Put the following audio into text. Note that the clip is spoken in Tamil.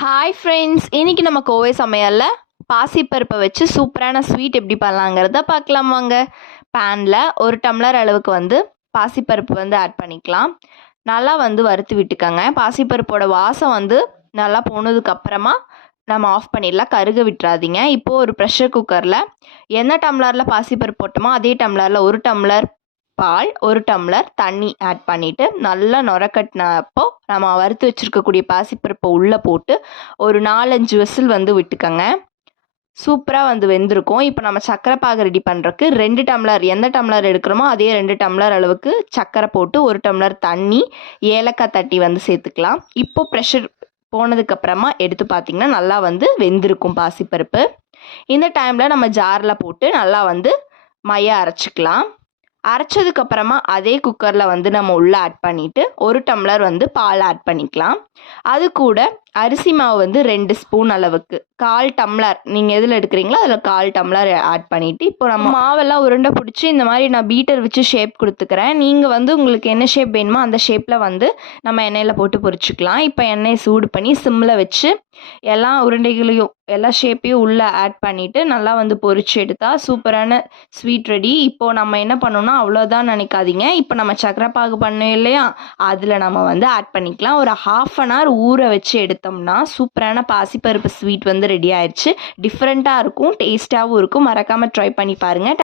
ஹாய் ஃப்ரெண்ட்ஸ் இன்னைக்கு நம்ம கோவை சமையலில் பாசிப்பருப்பை வச்சு சூப்பரான ஸ்வீட் எப்படி பண்ணலாங்கிறத பார்க்கலாம் வாங்க. பேனில் ஒரு டம்ளர் அளவுக்கு வந்து பாசிப்பருப்பு வந்து ஆட் பண்ணிக்கலாம். நல்லா வந்து வறுத்து விட்டுக்கோங்க. பாசிப்பருப்போட வாசம் வந்து நல்லா போனதுக்கப்புறமா நம்ம ஆஃப் பண்ணிடலாம். கருக விட்டுறாதீங்க. இப்போது ஒரு ப்ரெஷர் குக்கரில் என்ன டம்ளரில் பாசிப்பருப்பு போட்டோமோ அதே டம்ளரில் ஒரு டம்ளர் பால் ஒரு டம்ளர் தண்ணி ஆட் பண்ணிவிட்டு நல்லா நுரக்கட்டினப்போ நம்ம வறுத்து வச்சுருக்கக்கூடிய பாசிப்பருப்பை உள்ளே போட்டு ஒரு நாலஞ்சு விசில் வந்து விட்டுக்கோங்க. சூப்பராக வந்து வெந்திருக்கும். இப்போ நம்ம சக்கரை பாகு ரெடி பண்ணுறக்கு ரெண்டு டம்ளர் எந்த டம்ளர் எடுக்கிறோமோ அதே ரெண்டு டம்ளர் அளவுக்கு சக்கரை போட்டு ஒரு டம்ளர் தண்ணி ஏலக்காய் தட்டி வந்து சேர்த்துக்கலாம். இப்போ ப்ரெஷர் போனதுக்கப்புறமா எடுத்து பார்த்திங்கன்னா நல்லா வந்து வெந்திருக்கும் பாசிப்பருப்பு. இந்த டைமில் நம்ம ஜாரில் போட்டு நல்லா வந்து மைய அரைச்சிக்கலாம். அரைச்சதுக்கப்புறமா அதே குக்கரில் வந்து நம்ம உள்ளே ஆட் பண்ணிவிட்டு ஒரு டம்ளர் வந்து பால் ஆட் பண்ணிக்கலாம். அது கூட அரிசி மாவு வந்து ரெண்டு ஸ்பூன் அளவுக்கு. கால் டம்ளர். நீங்கள் எதில் எடுக்கிறீங்களோ அதில் கால் டம்ளர் ஆட் பண்ணிவிட்டு இப்போ நம்ம மாவெல்லாம் உருண்டை பிடிச்சி இந்த மாதிரி நான் பீட்டர் வச்சு ஷேப் கொடுத்துக்கிறேன். நீங்கள் வந்து உங்களுக்கு என்ன ஷேப் வேணுமோ அந்த ஷேப்பில் வந்து நம்ம எண்ணெயில் போட்டு பொரிச்சுக்கலாம். இப்போ எண்ணெயை சூடு பண்ணி சிம்மில் வச்சு எல்லா உருண்டைகளையும் எல்லா ஷேப்பையும் உள்ளே ஆட் பண்ணிவிட்டு நல்லா வந்து பொரிச்சு எடுத்தால் சூப்பரான ஸ்வீட் ரெடி இப்போது நம்ம என்ன பண்ணோம்னா அவ்வளோதான் நினைக்காதீங்க. இப்போ நம்ம சக்கரை பாகு பண்ணோம் இல்லையா? அதில் நம்ம வந்து ஆட் பண்ணிக்கலாம். ஒரு ஹாஃப் அன் ஹவர் ஊற வச்சு எடுத்தோம்னா சூப்பரான பாசிப்பருப்பு ஸ்வீட் வந்து ரெடி ஆயிடுச்சு டிஃப்ரெண்ட்டாக இருக்கும் டேஸ்ட்டாகவும் இருக்கும். மறக்காமல் ட்ரை பண்ணி பாருங்கள்